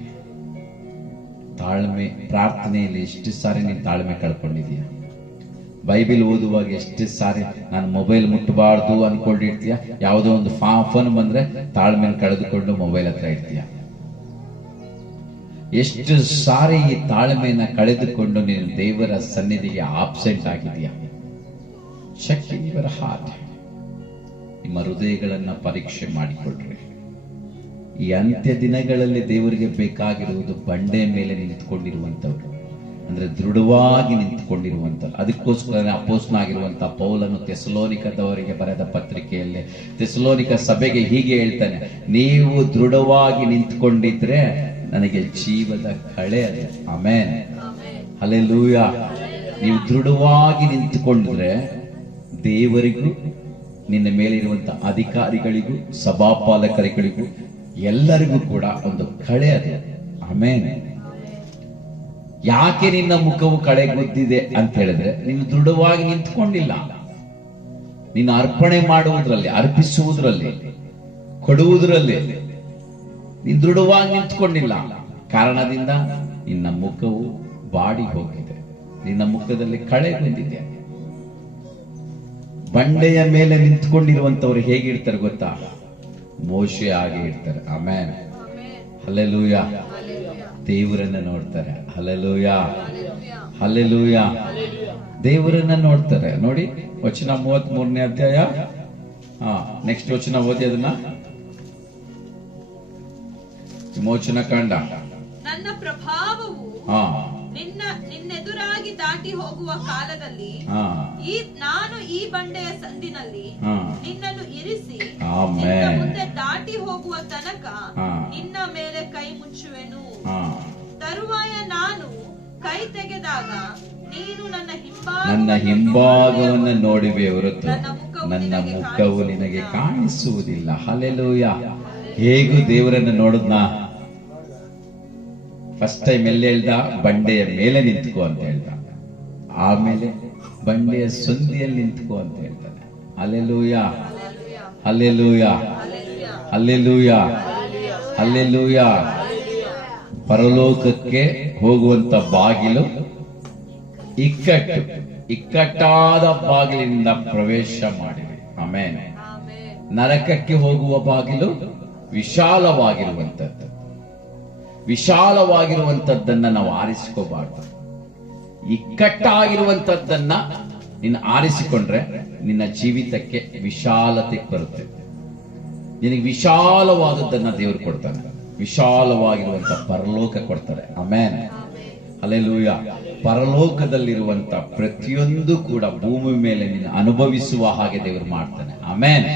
ತಾಳ್ಮೆ ಪ್ರಾರ್ಥನೆಯಲ್ಲಿ ಎಷ್ಟು ಸಾರಿ ನೀನು ತಾಳ್ಮೆ ಕಳ್ಕೊಂಡಿದೀಯ? ಬೈಬಲ್ ಓದುವಾಗ ಎಷ್ಟು ಸಾರಿ ನಾನು ಮೊಬೈಲ್ ಮುಟ್ಟಬಾರ್ದು ಅನ್ಕೊಂಡಿರ್ತೀಯ? ಯಾವುದೋ ಒಂದು ಫೋನ್ ಬಂದ್ರೆ ತಾಳ್ಮೆ ಕಳೆದುಕೊಂಡು ಮೊಬೈಲ್ ಹತ್ರ ಇರ್ತೀಯ. ಎಷ್ಟು ಸಾರಿ ಈ ತಾಳ್ಮೆಯನ್ನ ಕಳೆದುಕೊಂಡು ನೀನು ದೇವರ ಸನ್ನಿಧಿಗೆ ಆಬ್ಸೆಂಟ್ ಆಗಿದೆಯಾ? Check your heart. ನಿಮ್ಮ ಹೃದಯಗಳನ್ನ ಪರೀಕ್ಷೆ ಮಾಡಿಕೊಳ್ಳ್ರಿ. ಈ ಅಂತ್ಯ ದಿನಗಳಲ್ಲಿ ದೇವರಿಗೆ ಬೇಕಾಗಿರುವುದು ಬಂಡೆ ಮೇಲೆ ನಿಂತ್ಕೊಂಡಿರುವಂತವ್ರು, ಅಂದ್ರೆ ದೃಢವಾಗಿ ನಿಂತ್ಕೊಂಡಿರುವಂತವ್ರು. ಅದಕ್ಕೋಸ್ಕರ ಅಪೊಸ್ತಲನಾಗಿರುವಂತ ಪೌಲನು ಥೆಸಲೋನಿಕದವರಿಗೆ ಬರೆದ ಪತ್ರಿಕೆಯಲ್ಲಿ ಥೆಸಲೋನಿಕ ಸಭೆಗೆ ಹೀಗೆ ಹೇಳ್ತಾನೆ, ನೀವು ದೃಢವಾಗಿ ನಿಂತ್ಕೊಂಡಿದ್ರೆ ನನಗೆ ಜೀವದ ಕಳೆ ಅದೇ. Amen, hallelujah. ನೀವು ದೃಢವಾಗಿ ನಿಂತುಕೊಂಡಿದ್ರೆ ದೇವರಿಗೂ ನಿನ್ನ ಮೇಲಿರುವಂತ ಅಧಿಕಾರಿಗಳಿಗೂ ಸಭಾಪಾಲಕರಿಗಳಿಗೂ ಎಲ್ಲರಿಗೂ ಕೂಡ ಒಂದು ಕಳೆ ಅದು. ಆಮೇನ್. ಯಾಕೆ ನಿನ್ನ ಮುಖವು ಕಳೆಗುದ್ದಿದೆ ಅಂತ ಹೇಳಿದ್ರೆ ನೀನು ದೃಢವಾಗಿ ನಿಂತ್ಕೊಂಡಿಲ್ಲ. ನೀನು ಅರ್ಪಣೆ ಮಾಡುವುದರಲ್ಲಿ, ಅರ್ಪಿಸುವುದರಲ್ಲಿ, ಕೊಡುವುದರಲ್ಲಿ ನೀನು ದೃಢವಾಗಿ ನಿಂತ್ಕೊಂಡಿಲ್ಲ. ಕಾರಣದಿಂದ ನಿನ್ನ ಮುಖವು ಬಾಡಿ ಹೋಗಿದೆ, ನಿನ್ನ ಮುಖದಲ್ಲಿ ಕಳೆಗುಂದಿದೆ. ಬಂಡೆಯ ಮೇಲೆ ನಿಂತ್ಕೊಂಡಿರುವಂತವ್ರು ಹೇಗಿರ್ತಾರೆ ಗೊತ್ತಾ? ಮೋಶೆ ಆಗಿ ಇರ್ತಾರೆ. ಆಮೇನ್. ಹಲ್ಲೆಲೂಯಾ. ದೇವರನ್ನ ನೋಡ್ತಾರೆ. Hallelujah, hallelujah. ದೇವರನ್ನ ನೋಡ್ತಾರೆ. ನೋಡಿ ವಚನ 33ನೇ ಅಧ್ಯಾಯ. ನೆಕ್ಸ್ಟ್ ವಚನ ಓದಿ ಅದನ್ನ. ವಿಮೋಚನ ಕಾಂಡ. ನನ್ನ ಪ್ರಭಾವವು ನಿನ್ನೆದುರಾಗಿ ದಾಟಿ ಹೋಗುವ ಕಾಲದಲ್ಲಿ ನಾನು ಈ ಬಂಡೆಯ ಸಂದಿನಲ್ಲಿ ನಿನ್ನನ್ನು ಇರಿಸಿ ನಿನ್ನ ಮುಂದೆ ದಾಟಿ ಹೋಗುವ ತನಕ ನಿನ್ನ ಮೇಲೆ ಕೈ ಮುಚ್ಚುವೆನು. ತರುವಾಯ ನಾನು ಕೈ ತೆಗೆದಾಗ ನೀನು ನನ್ನ ಹಿಂಭಾಗವನ್ನು ನೋಡುವೆ ಹೊರತು ನನ್ನ ಮುಖವು ನಿನಗೆ ಕಾಣಿಸುವುದಿಲ್ಲ. ಹಲ್ಲೆಲೂಯಾ. ಹೇಗೂ ದೇವರನ್ನು ನೋಡುದ್ನಾ? ಫಸ್ಟ್ ಟೈಮ್ ಎಲ್ಲಿ ಹೇಳ್ದ? ಬಂಡೆಯ ಮೇಲೆ ನಿಂತ್ಕೋ ಅಂತ ಹೇಳ್ದ. ಆಮೇಲೆ ಬಂಡೆಯ ಸಂದಿಯಲ್ಲಿ ನಿಂತ್ಕೋ ಅಂತ ಹೇಳ್ತಾನೆ. Hallelujah, hallelujah, hallelujah, hallelujah. ಪರಲೋಕಕ್ಕೆ ಹೋಗುವಂತ ಬಾಗಿಲು ಇಕ್ಕಟ್ಟಾದ ಬಾಗಿಲಿನಿಂದ ಪ್ರವೇಶ ಮಾಡಿವೆ. ಆಮೇನ್. ನರಕಕ್ಕೆ ಹೋಗುವ ಬಾಗಿಲು ವಿಶಾಲವಾಗಿರುವಂತದ್ದು. ವಿಶಾಲವಾಗಿರುವಂತದ್ದನ್ನ ನಾವು ಆರಿಸಿಕೋಬಾರ್ದು. ಇಕ್ಕಟ್ಟಾಗಿರುವಂತದ್ದನ್ನ ನೀನು ಆರಿಸಿಕೊಂಡ್ರೆ ನಿನ್ನ ಜೀವಿತಕ್ಕೆ ವಿಶಾಲತೆ ಬರುತ್ತೆ. ನಿನಗೆ ವಿಶಾಲವಾದದ್ದನ್ನ ದೇವರು ಕೊಡ್ತಾನೆ. ವಿಶಾಲವಾಗಿರುವಂತ ಪರಲೋಕ ಕೊಡ್ತಾರೆ. ಆಮೇನ್. ಹಲ್ಲೆಲೂಯಾ. ಪರಲೋಕದಲ್ಲಿರುವಂತ ಪ್ರತಿಯೊಂದು ಕೂಡ ಭೂಮಿ ಮೇಲೆ ನೀನು ಅನುಭವಿಸುವ ಹಾಗೆ ದೇವರು ಮಾಡ್ತಾನೆ. ಆಮೇನ್.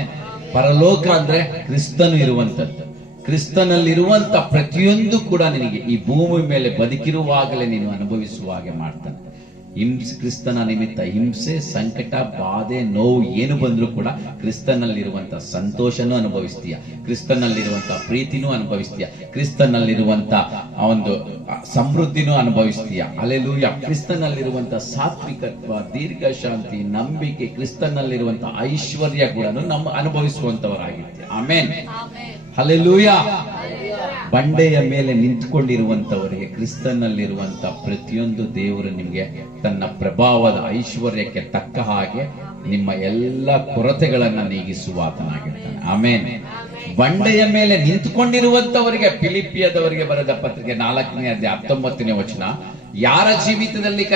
ಪರಲೋಕ ಅಂದ್ರೆ ಕ್ರಿಸ್ತನು ಇರುವಂತದ್ದು. ಕ್ರಿಸ್ತನಲ್ಲಿರುವಂತ ಪ್ರತಿಯೊಂದು ಕೂಡ ನಿನಗೆ ಈ ಭೂಮಿ ಮೇಲೆ ಬದುಕಿರುವಾಗಲೇ ನೀನು ಅನುಭವಿಸುವ ಹಾಗೆ ಮಾಡ್ತಾನೆ. ಕ್ರಿಸ್ತನ ನಿಮಿತ್ತ ಹಿಂಸೆ, ಸಂಕಟ, ಬಾಧೆ, ನೋವು ಏನು ಬಂದ್ರೂ ಕೂಡ ಕ್ರಿಸ್ತನಲ್ಲಿರುವಂತ ಸಂತೋಷನೂ ಅನುಭವಿಸ್ತೀಯ, ಕ್ರಿಸ್ತನಲ್ಲಿರುವಂತ ಪ್ರೀತಿನೂ ಅನುಭವಿಸ್ತೀಯ, ಕ್ರಿಸ್ತನಲ್ಲಿರುವಂತ ಒಂದು ಸಮೃದ್ಧಿನೂ ಅನುಭವಿಸ್ತೀಯ. ಹಲ್ಲೆಲೂಯಾ. ಕ್ರಿಸ್ತನಲ್ಲಿರುವಂತ ಸಾತ್ವಿಕತ್ವ, ದೀರ್ಘ ಶಾಂತಿ, ನಂಬಿಕೆ, ಕ್ರಿಸ್ತನಲ್ಲಿರುವಂತ ಐಶ್ವರ್ಯ ಕೂಡ ನಮ್ಮ ಅನುಭವಿಸುವಂತವರಾಗಿರ್ತೀಯ. ಆಮೇನ್. ಹಲ್ಲೆಲೂಯಾ. ಬಂಡೆಯ ಮೇಲೆ ನಿಂತ್ಕೊಂಡಿರುವಂತವರಿಗೆ ಕ್ರಿಸ್ತನಲ್ಲಿರುವಂತ ಪ್ರತಿಯೊಂದು ದೇವರು ನಿಮಗೆ ತನ್ನ ಪ್ರಭಾವದ ಐಶ್ವರ್ಯಕ್ಕೆ ತಕ್ಕ ಹಾಗೆ ನಿಮ್ಮ ಎಲ್ಲ ಕೊರತೆಗಳನ್ನ ನೀಗಿಸುವ ಆತನಾಗಿರ್ತಾನೆ. ಆಮೇನ್. ಬಂಡೆಯ ಮೇಲೆ ನಿಂತ್ಕೊಂಡಿರುವಂತವರಿಗೆ, ಫಿಲಿಪಿಯದವರಿಗೆ ಬರೆದ ಪತ್ರಿಕೆ 4ನೇ ಅಧ್ಯಾಯ 19ನೇ ವಚನ, ಯಾರ ಜೀವಿತದಲ್ಲಿ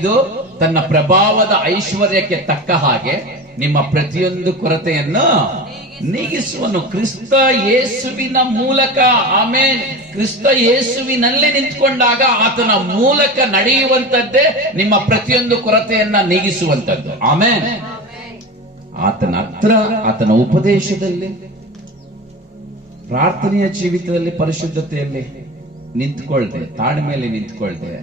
ಇದು ತನ್ನ ಪ್ರಭಾವದ ಐಶ್ವರ್ಯಕ್ಕೆ ತಕ್ಕ ಹಾಗೆ ನಿಮ್ಮ ಪ್ರತಿಯೊಂದು ಕೊರತೆಯನ್ನು ನೀಗಿಸುವನು ಕ್ರಿಸ್ತ ಯೇಸುವಿನ ಮೂಲಕ. ಆಮೇನ್. ಕ್ರಿಸ್ತ ಯೇಸುವಿನಲ್ಲೇ ನಿಂತ್ಕೊಂಡಾಗ ಆತನ ಮೂಲಕ ನಡೆಯುವಂತದ್ದೇ ನಿಮ್ಮ ಪ್ರತಿಯೊಂದು ಕೊರತೆಯನ್ನ ನೀಗಿಸುವಂತದ್ದು. ಆಮೇನ್. ಆತನ ಹತ್ರ, ಆತನ ಉಪದೇಶದಲ್ಲಿ, ಪ್ರಾರ್ಥನೆಯ ಜೀವಿತದಲ್ಲಿ, ಪರಿಶುದ್ಧತೆಯಲ್ಲಿ ನಿಂತ್ಕೊಳ್ದೆ, ತಾಳ್ಮೆಯಲ್ಲಿ ನಿಂತ್ಕೊಳ್ದೆ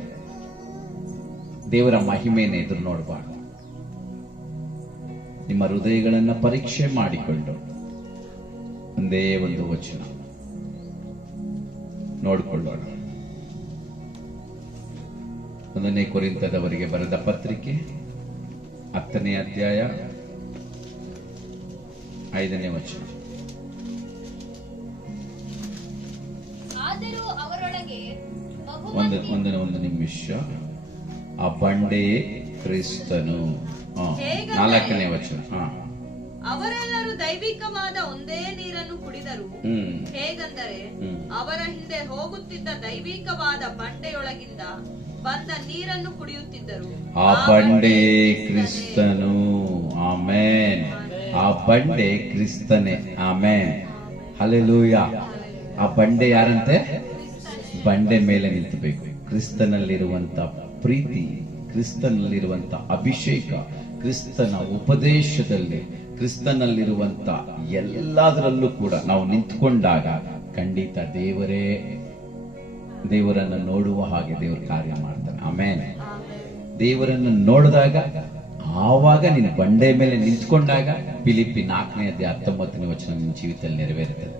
ದೇವರ ಮಹಿಮೆಯನ್ನು ಎದುರು ನೋಡಬಾರ್ದು. ನಿಮ್ಮ ಹೃದಯಗಳನ್ನ ಪರೀಕ್ಷೆ ಮಾಡಿಕೊಂಡು ಒಂದೇ ಒಂದು ವಚನ ನೋಡಿಕೊಳ್ಳೋಣ. 1ನೇ ಕೊರಿಂಥದವರಿಗೆ ಬರೆದ ಪತ್ರಿಕೆ 10ನೇ ಅಧ್ಯಾಯ 5ನೇ ವಚನ. ಆದರೂ ಅವರೊಳಗೆ ಒಂದು ನಿಮಿಷ. ಆ ಬಂಡೆಯೇ ಕ್ರಿಸ್ತನು. 4ನೇ ವಚನ. ಅವರೆಲ್ಲರೂ ದೈವಿಕವಾದ ಒಂದೇ ನೀರನ್ನು ಕುಡಿದರು. ಹೇಗೆಂದರೆ ಅವರ ಹಿಂದೆ ಹೋಗುತ್ತಿದ್ದ ದೈವಿಕವಾದ ಬಂಡೆಯೊಳಗಿಂದ ಬಂದ ನೀರನ್ನು ಕುಡಿಯುತ್ತಿದ್ದರು. ಆ ಬಂಡೆ ಕ್ರಿಸ್ತನು. ಆಮೇನ್. ಆ ಬಂಡೆ ಕ್ರಿಸ್ತನೇ. ಆಮೇನ್. ಹಲ್ಲೆಲೂಯಾ. ಆ ಬಂಡೆ ಯಾರಂತೆ? ಬಂಡೆ ಮೇಲೆ ನಿಂತಬೇಕು. ಕ್ರಿಸ್ತನಲ್ಲಿರುವಂತ ಪ್ರೀತಿ, ಕ್ರಿಸ್ತನಲ್ಲಿರುವಂತ ಅಭಿಷೇಕ, ಕ್ರಿಸ್ತನ ಉಪದೇಶದಲ್ಲಿ, ಕ್ರಿಸ್ತನಲ್ಲಿರುವಂತ ಎಲ್ಲದರಲ್ಲೂ ಕೂಡ ನಾವು ನಿಂತ್ಕೊಂಡಾಗ ಖಂಡಿತ ದೇವರನ್ನು ನೋಡುವ ಹಾಗೆ ದೇವರು ಕಾರ್ಯ ಮಾಡ್ತಾನೆ. ಆಮೇನ್. ದೇವರನ್ನು ನೋಡಿದಾಗ, ಆವಾಗ ನೀನು ಬಂಡೆ ಮೇಲೆ ನಿಂತ್ಕೊಂಡಾಗ ಫಿಲಿಪ್ಪಿ 4ನೇ ಅಧ್ಯಾಯ 19ನೇ ವಚನ ನಿನ್ನ ಜೀವಿತದಲ್ಲಿ ನೆರವೇರುತ್ತದೆ.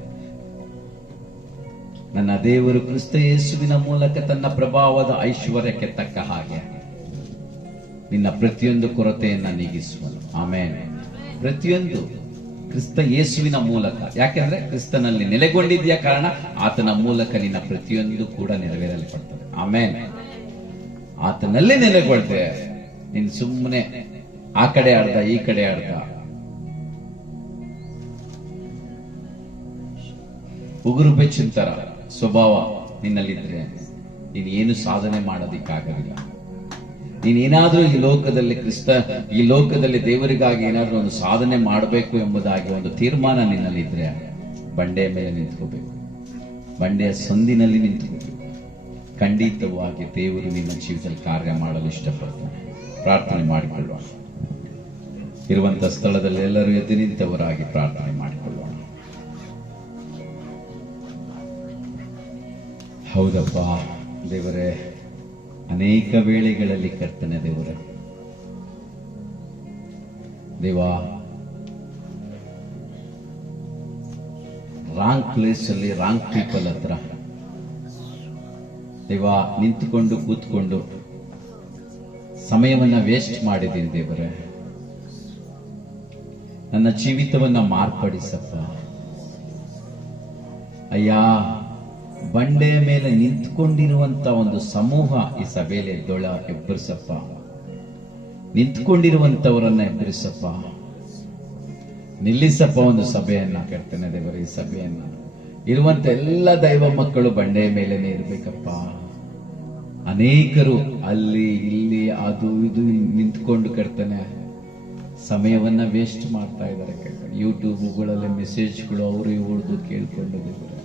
ನನ್ನ ದೇವರು ಕ್ರಿಸ್ತ ಯೇಸುವಿನ ಮೂಲಕ ತನ್ನ ಪ್ರಭಾವದ ಐಶ್ವರ್ಯಕ್ಕೆ ತಕ್ಕ ಹಾಗೆ ನಿನ್ನ ಪ್ರತಿಯೊಂದು ಕೊರತೆಯನ್ನ ನೀಗಿಸುವನು. ಆಮೇಲೆ ಪ್ರತಿಯೊಂದು ಕ್ರಿಸ್ತ ಯೇಸುವಿನ ಮೂಲಕ, ಯಾಕೆಂದ್ರೆ ಕ್ರಿಸ್ತನಲ್ಲಿ ನೆಲೆಗೊಂಡಿದ್ದ ಕಾರಣ ಆತನ ಮೂಲಕ ನಿನ್ನ ಪ್ರತಿಯೊಂದು ಕೂಡ ನೆರವೇರಲ್ಪಡ್ತದೆ. ಆಮೇಲೆ ಆತನಲ್ಲಿ ನೆಲೆಗೊಳ್ದೆ ನೀನ್ ಸುಮ್ಮನೆ ಆ ಕಡೆ ಅರ್ಧ ಈ ಕಡೆ ಅರ್ಧ ಉಗುರು ಬೆಚ್ಚಿನ ಸ್ವಭಾವ ನಿನ್ನಲ್ಲಿದ್ರೆ ನೀನು ಏನು ಸಾಧನೆ ಮಾಡೋದಿಕ್ಕಾಗಲಿಲ್ಲ. ನೀನೇನಾದ್ರೂ ಈ ಲೋಕದಲ್ಲಿ ದೇವರಿಗಾಗಿ ಏನಾದ್ರೂ ಒಂದು ಸಾಧನೆ ಮಾಡಬೇಕು ಎಂಬುದಾಗಿ ಒಂದು ತೀರ್ಮಾನ ನಿನ್ನಲ್ಲಿದ್ರೆ ಬಂಡೆಯ ಮೇಲೆ ನಿಂತ್ಕೋಬೇಕು, ಬಂಡೆಯ ಸಂದಿನಲ್ಲಿ ನಿಂತ್ಕೋಬೇಕು. ಖಂಡಿತವಾಗಿ ದೇವರು ನಿನ್ನ ಜೀವಿತದಲ್ಲಿ ಕಾರ್ಯ ಮಾಡಲು ಇಷ್ಟಪಡ್ತಾನೆ. ಪ್ರಾರ್ಥನೆ ಮಾಡಿಕೊಳ್ಳೋಣ. ಇರುವಂತಹ ಸ್ಥಳದಲ್ಲಿ ಎಲ್ಲರೂ ಎದ್ದು ನಿಂತವರಾಗಿ ಪ್ರಾರ್ಥನೆ ಮಾಡಿಕೊಳ್ಳೋಣ. ಹೌದಪ್ಪ ದೇವರೇ, ಅನೇಕ ವೇಳೆಗಳಲ್ಲಿ ಕರ್ತನೆ ದೇವರೇ, ದೇವಾ ರಾಂಗ್ ಪ್ಲೇಸ್ ಅಲ್ಲಿ ರಾಂಗ್ ಪೀಪಲ್ ಹತ್ರ ದೇವಾ ನಿಂತುಕೊಂಡು ಕೂತ್ಕೊಂಡು ಸಮಯವನ್ನ ವೇಸ್ಟ್ ಮಾಡಿದ್ದೀನಿ ದೇವರೇ. ನನ್ನ ಜೀವಿತವನ್ನ ಮಾರ್ಪಡಿಸಪ್ಪ ಅಯ್ಯ. ಬಂಡೆಯ ಮೇಲೆ ನಿಂತ್ಕೊಂಡಿರುವಂತ ಒಂದು ಸಮೂಹ ಈ ಸಭೆಯಲ್ಲಿ ಎಬ್ಬರಿಸಪ್ಪ. ನಿಂತ್ಕೊಂಡಿರುವಂತವರನ್ನ ಎಬ್ಬರಿಸಪ್ಪ, ನಿಲ್ಲಿಸಪ್ಪ ಒಂದು ಸಭೆಯನ್ನ ಕರ್ತನೆ ದೇವರ. ಈ ಸಭೆಯನ್ನ ಇರುವಂತ ಎಲ್ಲ ದೈವ ಮಕ್ಕಳು ಬಂಡೆಯ ಮೇಲೇನೆ ಇರ್ಬೇಕಪ್ಪ. ಅನೇಕರು ಅಲ್ಲಿ ಇಲ್ಲಿ ಅದು ಇದು ನಿಂತ್ಕೊಂಡು ಕರ್ತನೆ ಸಮಯವನ್ನ ವೇಸ್ಟ್ ಮಾಡ್ತಾ ಇದ್ದಾರೆ ಕರ್ತನೆ. ಯೂಟ್ಯೂಬ್ಗಳಲ್ಲಿ ಮೆಸೇಜ್ಗಳು ಅವರು ಇವ್ರದ್ದು ಕೇಳ್ಕೊಂಡಿದ್ದಾರೆ.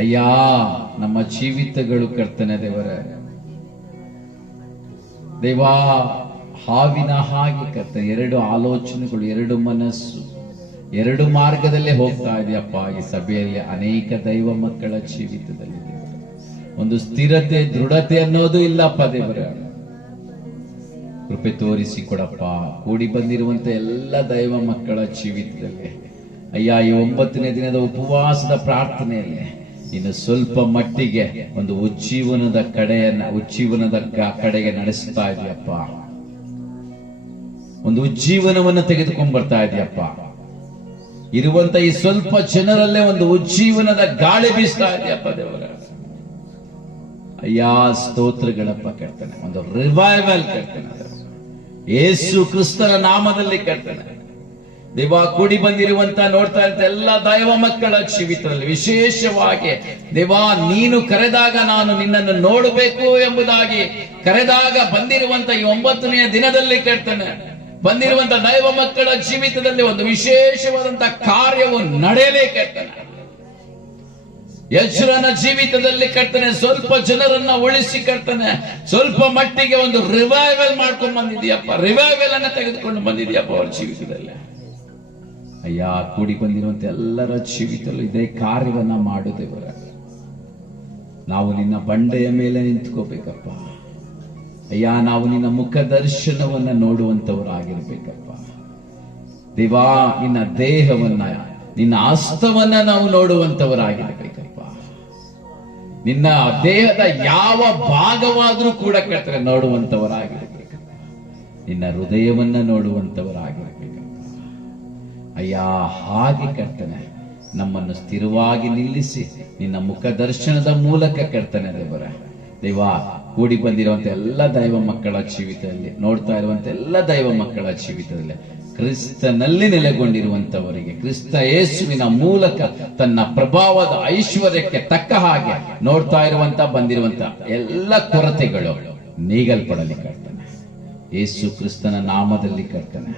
ಅಯ್ಯ, ನಮ್ಮ ಜೀವಿತಗಳು ಕರ್ತನೆ ದೇವರೇ, ದೇವಾ ಹಾವಿನ ಹಾಗೆ ಕರ್ತನೆ, ಎರಡು ಆಲೋಚನೆಗಳು, ಎರಡು ಮನಸ್ಸು, ಎರಡು ಮಾರ್ಗದಲ್ಲೇ ಹೋಗ್ತಾ ಇದೆಯಪ್ಪ. ಈ ಸಭೆಯಲ್ಲಿ ಅನೇಕ ದೈವ ಮಕ್ಕಳ ಜೀವಿತದಲ್ಲಿ ಒಂದು ಸ್ಥಿರತೆ, ದೃಢತೆ ಅನ್ನೋದು ಇಲ್ಲಪ್ಪ ದೇವರೇ. ಕೃಪೆ ತೋರಿಸಿ ಕೊಡಪ್ಪ. ಕೂಡಿ ಬಂದಿರುವಂತ ಎಲ್ಲ ದೈವ ಮಕ್ಕಳ ಜೀವಿತದಲ್ಲಿ ಅಯ್ಯ, ಈ 9ನೇ ದಿನದ ಉಪವಾಸದ ಪ್ರಾರ್ಥನೆಯಲ್ಲಿ ಇನ್ನು ಸ್ವಲ್ಪ ಮಟ್ಟಿಗೆ ಒಂದು ಉಜ್ಜೀವನದ ಕಡೆಗೆ ನಡೆಸ್ತಾ ಇದೆಯಪ್ಪ. ಒಂದು ಉಜ್ಜೀವನವನ್ನು ತೆಗೆದುಕೊಂಡು ಬರ್ತಾ ಇದೆಯಪ್ಪ. ಇರುವಂತ ಈ ಸ್ವಲ್ಪ ಜನರಲ್ಲೇ ಒಂದು ಉಜ್ಜೀವನದ ಗಾಳಿ ಬೀಸ್ತಾ ಇದೆಯಪ್ಪ ದೇವರ. ಅಯ್ಯ, ಸ್ತೋತ್ರಗಳಪ್ಪ ಕರ್ತನೆ. ಒಂದು ರಿವೈವಲ್ ಕರ್ತನೆ ಯೇಸು ಕ್ರಿಸ್ತನ ನಾಮದಲ್ಲಿ ಕರ್ತನೆ ದೇವ. ಕೂಡಿ ಬಂದಿರುವಂತ ನೋಡ್ತಾ ಇರ್ತ ಎಲ್ಲ ದೈವ ಮಕ್ಕಳ ಜೀವಿತದಲ್ಲಿ ವಿಶೇಷವಾಗಿ ದೇವಾ, ನೀನು ಕರೆದಾಗ ನಾನು ನಿನ್ನನ್ನು ನೋಡಬೇಕು ಎಂಬುದಾಗಿ ಕರೆದಾಗ ಬಂದಿರುವಂತ ಈ 9ನೇ ದಿನದಲ್ಲಿ ಕರ್ತನೆ ಬಂದಿರುವಂತ ದೈವ ಮಕ್ಕಳ ಜೀವಿತದಲ್ಲಿ ಒಂದು ವಿಶೇಷವಾದಂತ ಕಾರ್ಯವು ನಡೆಯಲೇ ಕರ್ತನೆ. ಯಜ್ರನ ಜೀವಿತದಲ್ಲಿ ಕರ್ತನೆ ಸ್ವಲ್ಪ ಜನರನ್ನ ಉಳಿಸಿ ಕರ್ತನೆ ಸ್ವಲ್ಪ ಮಟ್ಟಿಗೆ ಒಂದು ರಿವೈವಲ್ ಮಾಡ್ಕೊಂಡು ಬಂದಿದ್ಯಪ್ಪ. ರಿವೈವಲ್ ಅನ್ನ ತೆಗೆದುಕೊಂಡು ಬಂದಿದ್ಯಪ್ಪ ಅವ್ರ ಜೀವಿತದಲ್ಲಿ. ಅಯ್ಯ, ಕೂಡಿ ಬಂದಿರುವಂತ ಎಲ್ಲರ ಜೀವಿತಲ್ಲೂ ಇದೇ ಕಾರ್ಯವನ್ನ ಮಾಡು ದೇವರ. ನಾವು ನಿನ್ನ ಬಂಡೆಯ ಮೇಲೆ ನಿಂತ್ಕೋಬೇಕಪ್ಪ ಅಯ್ಯ. ನಾವು ನಿನ್ನ ಮುಖ ದರ್ಶನವನ್ನ ನೋಡುವಂತವರಾಗಿರ್ಬೇಕಪ್ಪ ದೇವಾ. ನಿನ್ನ ದೇಹವನ್ನ, ನಿನ್ನ ಹಸ್ತವನ್ನ ನಾವು ನೋಡುವಂತವರಾಗಿರ್ಬೇಕಪ್ಪ. ನಿನ್ನ ದೇಹದ ಯಾವ ಭಾಗವಾದ್ರೂ ಕೂಡ ಕರ್ತನೆ ನೋಡುವಂತವರಾಗಿರ್ಬೇಕಪ್ಪ. ನಿನ್ನ ಹೃದಯವನ್ನ ನೋಡುವಂತವರಾಗಿರ್ಬೇಕಪ್ಪ ಅಯ್ಯ. ಹಾಗೆ ಕರ್ತನೆ ನಮ್ಮನ್ನು ಸ್ಥಿರವಾಗಿ ನಿಲ್ಲಿಸಿ ನಿನ್ನ ಮುಖ ದರ್ಶನದ ಮೂಲಕ ಕರ್ತನೆ ದೇವರ ದೇವಾ. ಕೂಡಿ ಬಂದಿರುವಂತ ಎಲ್ಲ ದೈವ ಮಕ್ಕಳ ಜೀವಿತದಲ್ಲಿ, ನೋಡ್ತಾ ಇರುವಂತ ಎಲ್ಲ ದೈವ ಮಕ್ಕಳ ಜೀವಿತದಲ್ಲಿ ಕ್ರಿಸ್ತನಲ್ಲಿ ನೆಲೆಗೊಂಡಿರುವಂತವರಿಗೆ ಕ್ರಿಸ್ತ ಯೇಸುವಿನ ಮೂಲಕ ತನ್ನ ಪ್ರಭಾವದ ಐಶ್ವರ್ಯಕ್ಕೆ ತಕ್ಕ ಹಾಗೆ ನೋಡ್ತಾ ಇರುವಂತ ಬಂದಿರುವಂತ ಎಲ್ಲ ಕೊರತೆಗಳು ನೀಗಲ್ಪಡಲಿ ಕರ್ತನೆ. ಯೇಸು ಕ್ರಿಸ್ತನ ನಾಮದಲ್ಲಿ ಕರ್ತನೆ.